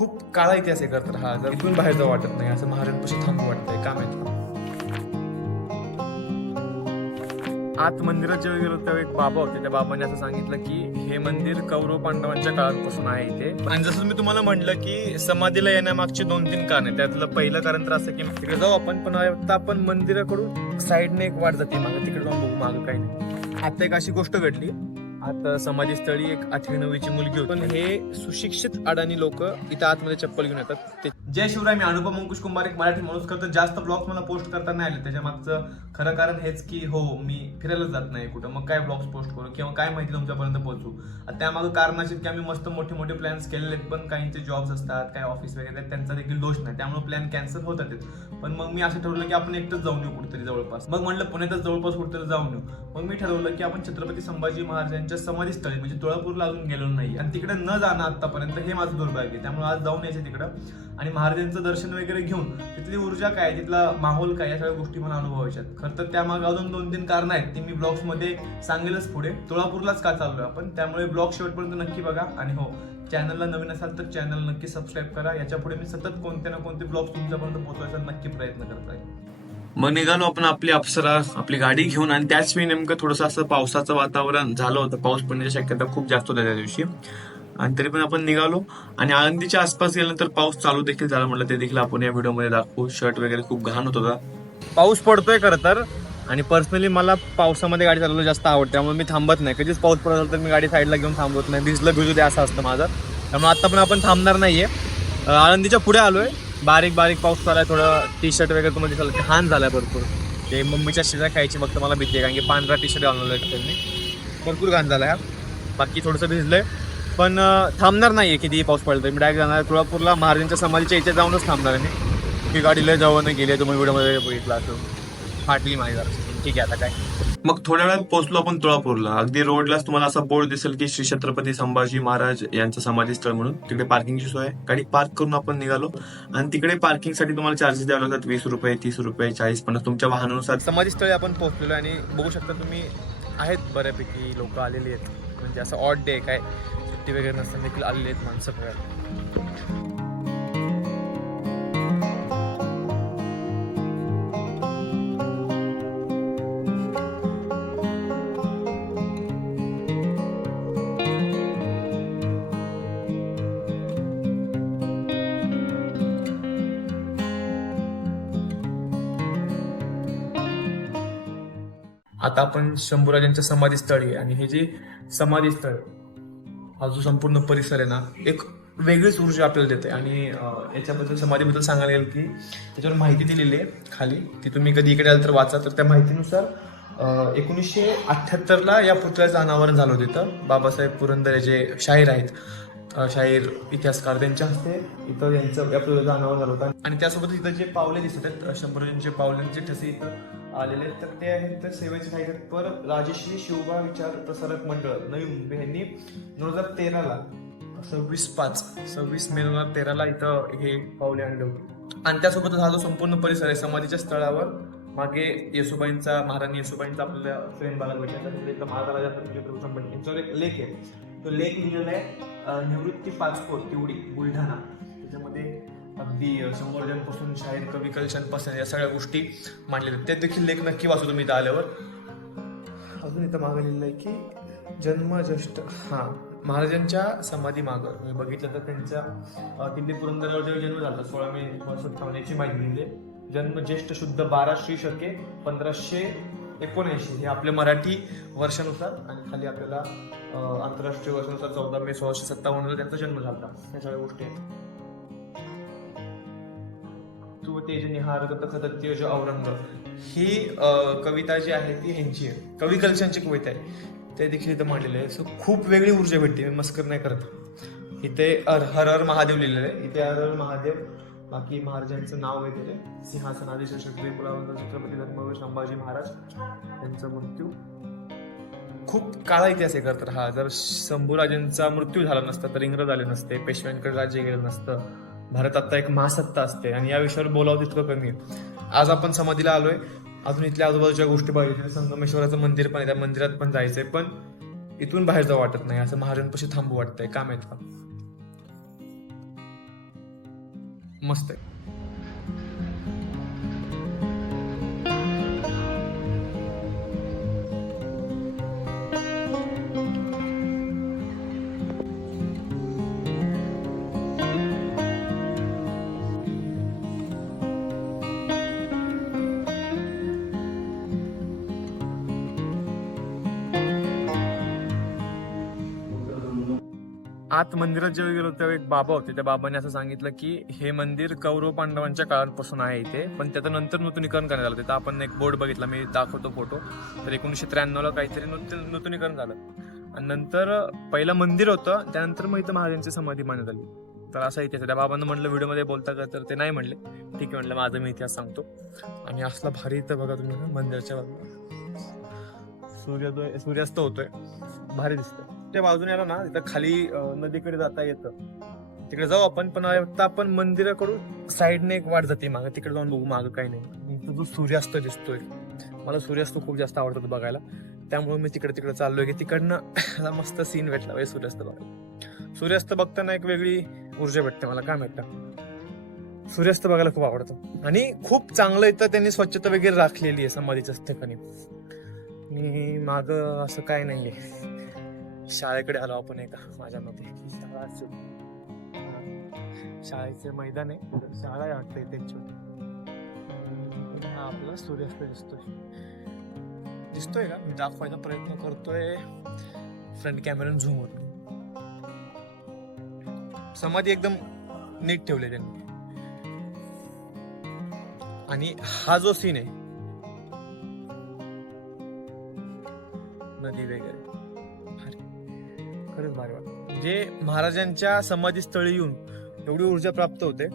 खूप काळा इतिहास आहे तर हा जर इथून बाहेर जाऊ वाटत नाही, असं महाराजांपाशी थांबू वाटतंय. का माहित आत मंदिरात जेव्हा गेलो तेव्हा एक बाबा होते, त्या बाबांनी असं सांगितलं की हे मंदिर कौरव पांडवांच्या काळापासून आहे इथे. आणि जसं मी तुम्हाला म्हटलं की समाधीला येण्यामागची 2-3 कारण आहे. त्यातलं पहिलं कारण तर असं की तिकडे जाऊ आपण, पण आता आपण मंदिराकडून साईडने एक वाट जाते मागे, तिकडे जाऊन बघू मागं काही नाही. आता एक अशी गोष्ट घडली, आता समाधीस्थळी एक 8वी-9वीची मुलगी होती, पण हे सुशिक्षित अडाणी लोक इथं आतमध्ये चप्पल घेऊन येतात. ते जय शिवराय. मी अनुपम अंकुश कुंभार, एक मराठी माणूस करतो. जास्त ब्लॉग्स मला पोस्ट करता नाही आले, त्याच्या मागचं खरं कारण हेच की हो मी फिरायला जात नाही कुठं, मग काय ब्लॉग्स पोस्ट करू किंवा काय माहिती तुमच्यापर्यंत पोहोचू. त्यामागं कारण असेल की आम्ही मस्त मोठे मोठे प्लॅन्स केलेले आहेत, पण काहींचे जॉब्स असतात, काय ऑफिस वगैरे, त्यांचा देखील दोष नाही, त्यामुळे प्लॅन कॅन्सल होतात. पण मग मी असं ठरवलं की आपण एकटंच जाऊन येऊ कुठेतरी जवळपास. मग म्हटलं पुण्यातच जवळपास कुठेतरी जाऊन येऊ. मग मी ठरवलं की आपण छत्रपती संभाजी महाराजांच्या समाधीस्थळी म्हणजे तुळापूरला अजून गेलो नाही, आणि तिकडे न जाणं आतापर्यंत हे माझं दुर्भाग्य आहे. त्यामुळे आज जाऊन यायचं तिकडं आणि महाराजांचं दर्शन वगैरे घेऊन तिथली ऊर्जा काय, तिथला माहोल काय, या सगळ्या गोष्टी मला अनुभवायच्यात. खरं तर त्यामागे अजून 2-3 कारण आहेत, ती मी ब्लॉग्स मध्ये सांगेलच पुढे. तुळापूरलाच का चाललोय आपण, त्यामुळे ब्लॉग शेवटपर्यंत नक्की बघा. आणि हो, चॅनलला नवीन असाल तर चॅनल नक्की सबस्क्राईब करा. याच्या पुढे मी सतत कोणते ना कोणते ब्लॉग्स तुमच्यापर्यंत पोहोचवायचा नक्की प्रयत्न करत आहे. मग निघालो आपण आपली अप्सरा आपली गाडी घेऊन, आणि त्याच वेळी नेमकं थोडंसं असं पावसाचं वातावरण झालं होतं. पाऊस पडण्याची शक्यता खूप जास्त होती त्या दिवशी, आणि तरी पण आपण निघालो. आणि आळंदीच्या आसपास गेल्यानंतर पाऊस चालू देखील झाला. म्हटलं ते देखील आपण या व्हिडिओमध्ये दाखवू. शर्ट वगैरे खूप घाण होत होता. पाऊस पडतोय खरं तर, आणि पर्सनली मला पावसामध्ये गाडी चालवलं जास्त आवडते, त्यामुळे मी थांबत नाही. कधीच पाऊस पडत असेल तर मी गाडी साईडला घेऊन थांबवत नाही, भिजू दे असं असतं माझं. त्यामुळे आता पण आपण थांबणार नाहीये. आळंदीच्या पुढे आलोय, बारीक बारीक पाऊस चाललाय. थोडं टी शर्ट वगैरे तुम्हाला दिसलं की हान झालाय भरपूर. ते मम्मीच्या शिजा खायची फक्त मला भीती आहे, कारण की पांढरा टी शर्ट घालून त्यांनी भरपूर घाण झालाय. बाकी थोडंसं भिजलंय, पण थांबणार नाहीये किती पाऊस पडला तर. मी डायरेक्ट जाणार तुळापूरला, महाराजांच्या समाधीच्या इथे जाऊनच थांबणार आहे मी. की गाडी लय जाऊन गेली, तुम्ही व्हिडिओमध्ये बघितला असं फाटली माझी जरा. ठीक आहे, आता काय. मग थोड्या वेळात पोहोचलो आपण तुळापूरला. अगदी रोडलाच तुम्हाला असा बोर्ड दिसेल की श्री छत्रपती संभाजी महाराज यांचं समाधीस्थळ म्हणून. तिकडे पार्किंगची सोय आहे. गाडी पार्क करून आपण निघालो, आणि तिकडे पार्किंगसाठी तुम्हाला चार्जेस द्यावे लागतात. 20 रुपये, 30 रुपये, 40, 50 तुमच्या वाहनानुसार. समाधीस्थळी आपण पोहोचलेलो, आणि बघू शकता तुम्ही आहेत बऱ्यापैकी लोक आलेली आहेत. म्हणजे असं ऑड डे काय, सुट्टी वगैरे नसताना देखील आलेली आहेत माणसं सगळ्यात. आता आपण शंभूराजांच्या समाधीस्थळी आहे, आणि हे जे समाधीस्थळ हा जो संपूर्ण परिसर आहे ना, एक वेगळीच ऊर्जा आपल्याला देते. आणि याच्याबद्दल समाधीबद्दल सांगायला गेलं की त्याच्यावर माहिती दिलेली आहे खाली, ती तुम्ही कधी इकडे आलं तर वाचा. तर त्या माहितीनुसार 1978ला या पुतळ्याचं अनावरण झालं होतं. इथं बाबासाहेब पुरंदरे जे शाहीर आहेत, शाहीर इतिहासकार, त्यांच्या हस्ते इथं यांचं या पुतळ्याचं अनावरण झालं होतं. आणि त्यासोबत इथं जे पावले दिसत आहेत, शंभूराजांचे पावलांचे ठसे इथं आलेले आहेत, तर ते आहेत तर सेवेचे आहेत. पर राजश्री शिवबा विचार प्रसारक मंडळ नवी मुंबई यांनी 2013ला 26 मे 2013ला इथं हे पावले आणले होते. आणि त्यासोबतच हा जो संपूर्ण परिसर आहे, समाधीच्या स्थळावर मागे येसुबाईंचा, महाराणी येसुबाईंचा आपल्याला फ्रेम बघायला भेटला. महाराजा यांच्यावर एक लेख आहे, तो लेख लिहिलेला आहे निवृत्ती पाचपोर तिवडी बुलढाणा. त्याच्यामध्ये अगदी शंभूराजांपासून शाहीर, कवी, कलशांपासून या सगळ्या गोष्टी मांडलेल्या. ते देखील लेख नक्की वाचू तुम्ही इथं आल्यावर. अजून इथं मागं लिहिलं आहे की जन्मज्येष्ठ महाराजांच्या समाधी मागं तुम्ही बघितलं तर त्यांच्या किल्ले पुरंदरवर जेव्हा जन्म झाला 16 मे 1957 याची माहिती दिली. जन्म ज्येष्ठ शुद्ध 12 श्री शके 1579 हे आपल्या मराठी वर्षानुसार, आणि खाली आपल्याला आंतरराष्ट्रीय वर्षानुसार 14 मे 1657 त्यांचा जन्म झाला. या सगळ्या गोष्टी आहेत. तू तेज निहार तखतत्य औरंग ही कविता जी आहे ती ह्यांची आहे, कवी कलशांची कविता आहे. ते देखील इथं मांडलेलं आहे. सो खूप वेगळी ऊर्जा भेटते, मी मस्कर नाही करत. इथे हर हर महादेव लिहिलेलं आहे. इथे हर हर महादेव, बाकी महाराजांचं नाव वगैरे, सिंहासनाधीश क्षत्रिय कुलावंत छत्रपती धर्मवीर संभाजी महाराज यांचा मृत्यू. खूप काळा इतिहास आहे तर हा. जर शंभूराजांचा मृत्यू झाला नसता तर इंग्रज आले नसते, पेशव्यांकडे राज्य गेलं नसतं, भारत आता एक महासत्ता असते. आणि या विषयावर बोलावं तितकं कमी आहे. आज आपण समाधीला आलोय, अजून इथल्या आजूबाजूच्या गोष्टी बघितल्या. संगमेश्वराचं मंदिर पण आहे, त्या मंदिरात पण जायचंय, पण इथून बाहेर जाऊ वाटत नाही, असं महाराजांपाशी थांबू वाटतंय. का माहित का. मस्त आहे. आत मंदिरात जेव्हा गेलो तेव्हा एक बाबा होते. त्या बाबांनी असं सांगितलं की हे मंदिर कौरव पांडवांच्या काळापासून आहे इथे, पण त्याचं नंतर नूतनीकरण करण्यात आलं. तिथं आपण एक बोर्ड बघितला, मी दाखवतो फोटो. तर 1993 ला काहीतरी नूतनीकरण झालं आणि नंतर पहिलं मंदिर होतं, त्यानंतर मग इथं महाराजांची समाधी बांधण्यात आली. तर असा इतिहास. त्या बाबांना म्हटलं व्हिडिओमध्ये बोलता का, तर ते नाही म्हणले. ठीक आहे म्हटलं, माझा मी इतिहास सांगतो. आणि असला भारी इथं बघा तुम्ही मंदिराच्या बाजूला सूर्यास्त होतोय, भारी दिसतंय. त्या बाजूने आलो ना, तिथं खाली नदीकडे जाता येतं, तिकडे जाऊ आपण. पण आता आपण मंदिराकडून साईडने एक वाट जाते मागं, तिकडे जाऊन बघू मागं काही नाही. इथं जो सूर्यास्त दिसतोय, मला सूर्यास्त खूप जास्त आवडतो बघायला, त्यामुळे मी तिकडे चाललोय की तिकडनं मस्त सीन भेटला पाहिजे सूर्यास्त बघायला. सूर्यास्त बघताना एक वेगळी ऊर्जा भेटते मला, काय भेटतं. सूर्यास्त बघायला खूप आवडतं आणि खूप चांगलं इथं त्यांनी स्वच्छता वगैरे राखलेली आहे समाधीच्या ठिकाणी. आणि माग असं काय नाहीये. शाळेकडे आलो आपण एका, माझ्या मते शाळेचे मैदान आहे, शाळा आहे वाटतं इथे छोटी. हा आपला सूर्यास्त दिसतोय का, मी दाखवायचा प्रयत्न करतोय फ्रंट कॅमेरा झूम होतो. समाधी एकदम नीट ठेवले त्यांनी. आणि हा जो सीन आहे, नदी वगैरे, खरंच भारी वाटतं. जे महाराजांच्या समाधीस्थळी येऊन एवढी ऊर्जा प्राप्त होते.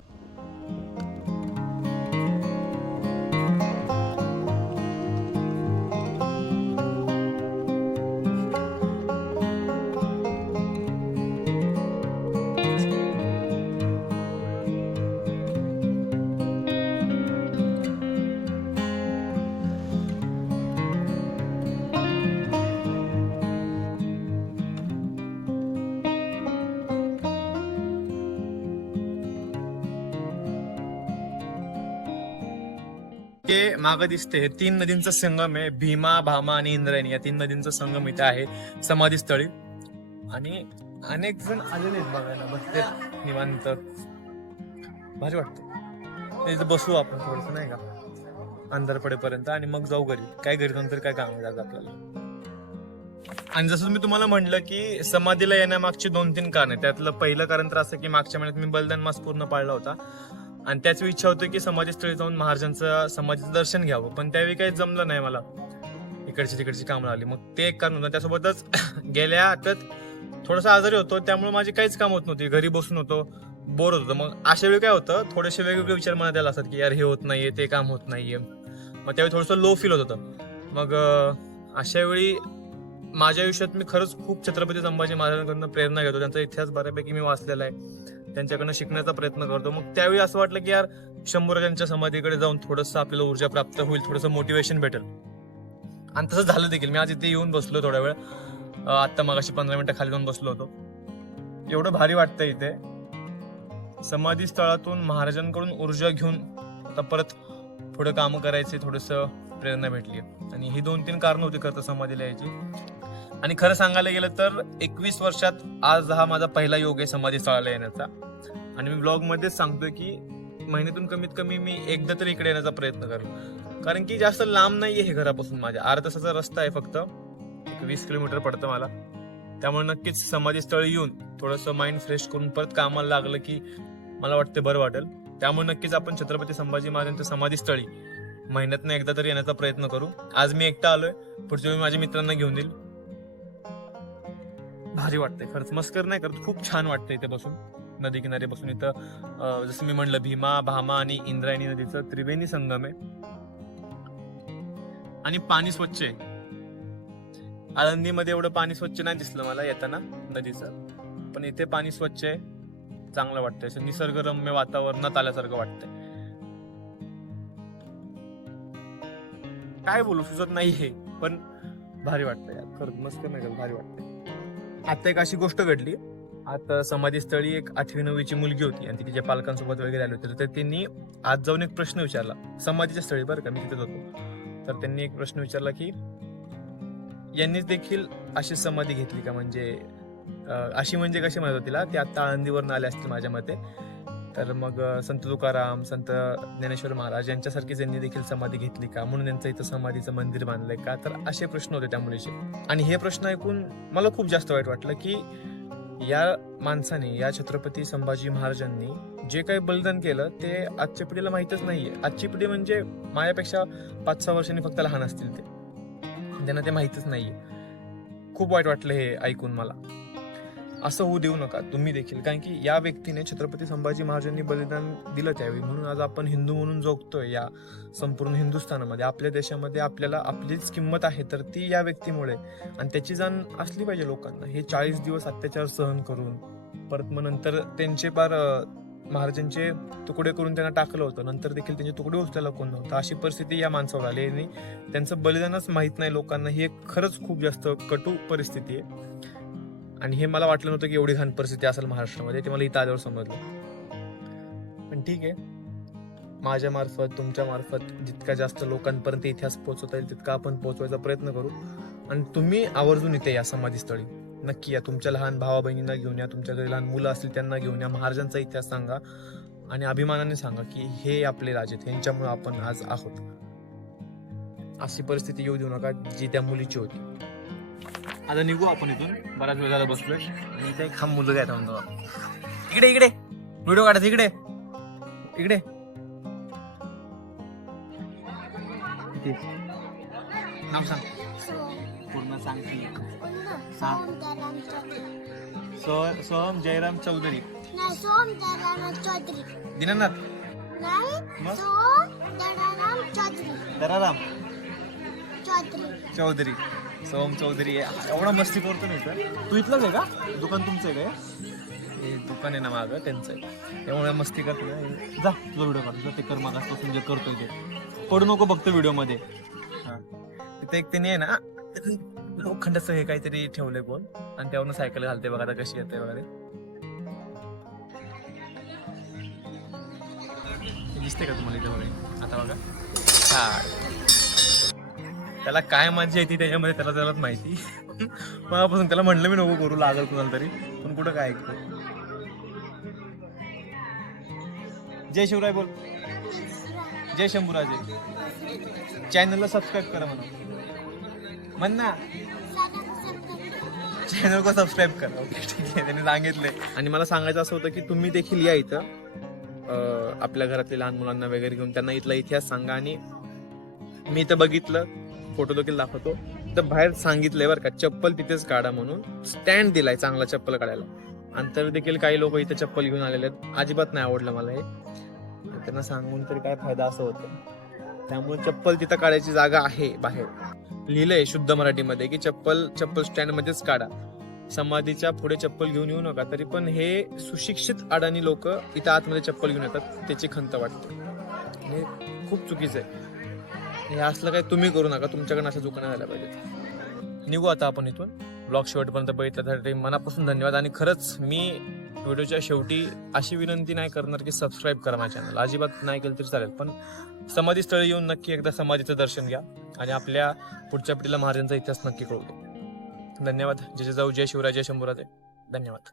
ते मागं दिसते, हे 3 नदींचा संगम आहे. भीमा, भामा आणि इंद्रायणी या 3 नदींचा संगम इथे आहे समाधीस्थळी. आणि अनेक जण आलेले आहेत बघायला, बसते निवांत, भारी वाटतं. इथं बसू आपण थोडस, नाही का, अंधार पडेपर्यंत, आणि मग जाऊ घरी. काय घरी नंतर काय काम आहे आपल्याला. आणि जसं मी तुम्हाला म्हटलं की समाधीला येण्यामागची 2-3 कारण आहे. त्यातलं पहिलं कारण तर असं की मागच्या महिन्यात मी बलिदान मास पूर्ण पाळला होता आणि त्याच इच्छा होती की समाधीस्थळी जाऊन महाराजांचं समाधीचं दर्शन घ्यावं, पण त्यावेळी काही जमलं नाही मला, इकडची तिकडची कामं आली. मग ते एक कारण होतं. त्यासोबतच गेल्या आठवड्यात थोडासा आजारी होतो, त्यामुळे माझी काहीच काम होत नव्हती, घरी बसून होतो, बोर होत होतं. मग अशा वेळी काय होतं, थोडेसे वेगवेगळे विचार मनात यायला असतात की यार हे होत नाहीये, ते काम होत नाहीये. मग त्यावेळी थोडंसं लो फील होत होतं. मग अशा वेळी माझ्या आयुष्यात मी खरंच खूप छत्रपती संभाजी महाराजांकडून प्रेरणा घेतो. त्यांचा इतिहास बऱ्यापैकी मी वाचलेला आहे, त्यांच्याकडनं शिकण्याचा प्रयत्न करतो. मग त्यावेळी असं वाटलं की यार शंभूराजांच्या समाधीकडे जाऊन थोडंसं आपल्याला ऊर्जा प्राप्त होईल, थोडंसं मोटिवेशन भेटेल. आणि तसं झालं देखील. मी आज इथे येऊन बसलो थोडा वेळ, आत्ता मगाशी 15 मिनिटं खाली जाऊन बसलो होतो. एवढं भारी वाटतं इथे. समाधी स्थळातून महाराजांकडून ऊर्जा घेऊन आता परत पुढे कामं करायचे, थोडंसं प्रेरणा भेटली. आणि ही 2-3 कारणं होती खरं तर समाधीला यायची. आणि खरं सांगायला गेलं तर 21 वर्षात आज हा माझा पहिला योग आहे समाधी स्थळाला येण्याचा. आणि मी ब्लॉग मध्येच सांगतोय की महिन्यातून कमीत कमी मी एकदा तरी इकडे येण्याचा प्रयत्न करेन, कारण की जास्त लांब नाहीये हे घरापासून. माझ्या अर्धा तासाचा रस्ता आहे फक्त, 20 किलोमीटर पडतं मला. त्यामुळे नक्कीच समाधीस्थळी येऊन थोडंसं माइंड फ्रेश करून परत कामाला लागलं की मला वाटतं बरं वाटेल. त्यामुळे नक्कीच आपण छत्रपती संभाजी महाराजांच्या समाधीस्थळी महिन्यातनं एकदा तरी येण्याचा प्रयत्न करू. आज मी एकटा आलोय, पुढच्या वेळी माझ्या मित्रांना घेऊन येईल. भारी वाटतंय खरंच, मस्कर नाही करत, खूप छान वाटतं इथे बसून, नदी किनारी बसून. इथं जसं मी म्हणलं, भीमा, भामा आणि इंद्रायणी नदीचं त्रिवेणी संगम आहे. आणि पाणी स्वच्छ आहे. आळंदीमध्ये एवढं पाणी स्वच्छ नाही दिसलं मला येताना नदीचं, पण इथे पाणी स्वच्छ आहे, चांगलं वाटतंय. असं निसर्गरम्य वातावरणात आल्यासारखं वाटतंय. काय बोलू सुचत नाहीये, पण भारी वाटतंय यार खरंच, मस्त नाही, भारी वाटतंय. आता एक अशी गोष्ट घडली, आता समाधीस्थळी एक 8वी-9वीची मुलगी होती आणि ती तिच्या पालकांसोबत वगैरे आली होती. तर त्यांनी आज जाऊन एक प्रश्न विचारला समाधीच्या स्थळी, बरं का, मी तिथेच होतो. तर त्यांनी एक प्रश्न विचारला की यांनीच देखील अशी समाधी घेतली का, म्हणजे अशी म्हणजे कशी म्हणत होती तिला, ती आता आळंदीवरून आले असतील माझ्या मते. तर मग संत तुकाराम, संत ज्ञानेश्वर महाराज यांच्यासारखीच यांनी देखील समाधी घेतली का, म्हणून यांचं इथं समाधीचं मंदिर बांधलंय का. तर असे प्रश्न होते त्या मुलीचे. आणि हे प्रश्न ऐकून मला खूप जास्त वाईट वाटलं की या माणसाने, या छत्रपती संभाजी महाराजांनी जे काही बलिदान केलं ते आजच्या पिढीला माहीतच नाहीये. आजची पिढी म्हणजे माझ्यापेक्षा 5-6 वर्षांनी फक्त लहान असतील ते, त्यांना ते माहीतच नाहीये. खूप वाईट वाटलं हे ऐकून मला. असं होऊ देऊ नका तुम्ही देखील, कारण की या व्यक्तीने, छत्रपती संभाजी महाराजांनी बलिदान दिलं त्यावेळी, म्हणून आज आपण हिंदू म्हणून जगतोय या संपूर्ण हिंदुस्थानामध्ये. आपल्या देशामध्ये आपल्याला आपलीच किंमत आहे तर ती या व्यक्तीमुळे, आणि त्याची जाण असली पाहिजे लोकांना. हे 40 दिवस अत्याचार सहन करून, परत मग नंतर त्यांचे महाराजांचे तुकडे करून त्यांना टाकलं होतं, नंतर देखील त्यांचे तुकडे उचलायला कोण नव्हतं. अशी परिस्थिती या माणसावर आली आणि त्यांचं बलिदानच माहीत नाही लोकांना. ही एक खरंच खूप जास्त कटू परिस्थिती आहे. आणि हे मला वाटलं नव्हतं की एवढी घाण परिस्थिती असेल महाराष्ट्रामध्ये, ते मला इथं आल्यावर समजलं. पण ठीक आहे, माझ्या मार्फत, तुमच्या मार्फत जितका जास्त लोकांपर्यंत इतिहास पोहोचवता येईल तितका आपण पोहोचवायचा प्रयत्न करू. आणि तुम्ही आवर्जून इथे या समाधीस्थळी नक्की या. तुमच्या लहान भावा बहिणींना घेऊन या, तुमच्या घरी लहान मुलं असतील त्यांना घेऊन या. महाराजांचा इतिहास सांगा आणि अभिमानाने सांगा की हे आपले राजे आहेत, यांच्यामुळे आपण आज आहोत. अशी परिस्थिती येऊ देऊ नका जी त्या मुलीची होती. आता निघू आपण इथून, बराच वेळ झाला बसलोय. आणि इथे एक मुलगा आहे म्हणतो, इकडे इकडे व्हिडिओ काढायचा, इकडे इकडे. नाव सांग, पूर्ण सांग की. सोहम जयराम चौधरी. दिनानाथ दराराम चौधरी. सोहम चौधरी आहे. एवढा मस्ती करतो नाही तर. तू इथलाच आहे का? दुकान तुमचं आहे काय? हे दुकान आहे ना मागं, त्यांचं आहे. एवढ्या मस्ती करतो ना. जा तुझा व्हिडिओ काढ, ते कर मागासपासून जे करतोय ते. पडू नको फक्त व्हिडिओ मध्ये. हा, तिथे एक त्याने आहे ना लोखंडाचं हे काहीतरी ठेवलंय कोण, आणि त्यावरून सायकल घालते बघा आता कशी येते वगैरे. दिसते का तुम्हाला इथे वगैरे? आता बघा, हा, त्याला काय मजा येते त्याच्यामध्ये त्यालाच माहिती. मगापासून त्याला म्हणलं मी नको करू, लागल कुणाला तरी, पण कुठं काय ऐकतो. जय शिवराय बोल. जय शंभूराजे. चॅनलला सबस्क्राईब करा म्हण ना, चॅनल को सबस्क्राईब करा. ओके ठीक आहे, त्यांनी सांगितलंय. आणि मला सांगायचं असं होतं की तुम्ही देखील या इथं, आपल्या घरातल्या लहान मुलांना वगैरे घेऊन त्यांना इथला इतिहास सांगा. आणि मी इथं बघितलं, फोटो देखील दाखवतो, तर बाहेर सांगितलंय बरं का, चप्पल तिथेच काढा म्हणून. स्टँड दिलाय चांगला चप्पल काढायला. आणि तर देखील काही लोक इथे चप्पल घेऊन आलेले आहेत. अजिबात नाही आवडलं मला हे. त्यांना सांगून तरी काय फायदा, असं होतं. त्यामुळे चप्पल तिथं काढायची जागा आहे बाहेर. लिहिलंय शुद्ध मराठीमध्ये की चप्पल स्टँड मध्येच काढा. समाधीच्या पुढे चप्पल घेऊन येऊ नका. तरी पण हे सुशिक्षित अडाणी लोक इथं आतमध्ये चप्पल घेऊन येतात, त्याची खंत वाटते. हे खूप चुकीचं आहे. हे असलं काय तुम्ही करू नका, तुमच्याकडनं अशा चुका नाही झाल्या पाहिजेत. निघू आता आपण इथून. ब्लॉग शेवटपर्यंत बघितल्यासाठी मनापासून धन्यवाद. आणि खरंच मी व्हिडिओच्या शेवटी अशी विनंती नाही करणार की सबस्क्राईब करा माझ्या चॅनल, अजिबात नाही केलं तरी चालेल, पण समाधीस्थळी येऊन नक्की एकदा समाधीचं दर्शन घ्या आणि आपल्या पुढच्या पिढीला महाराजांचा इतिहास नक्की कळू दे. धन्यवाद. जय जाऊ, जय शिवराय, जय शंभूराजे. धन्यवाद.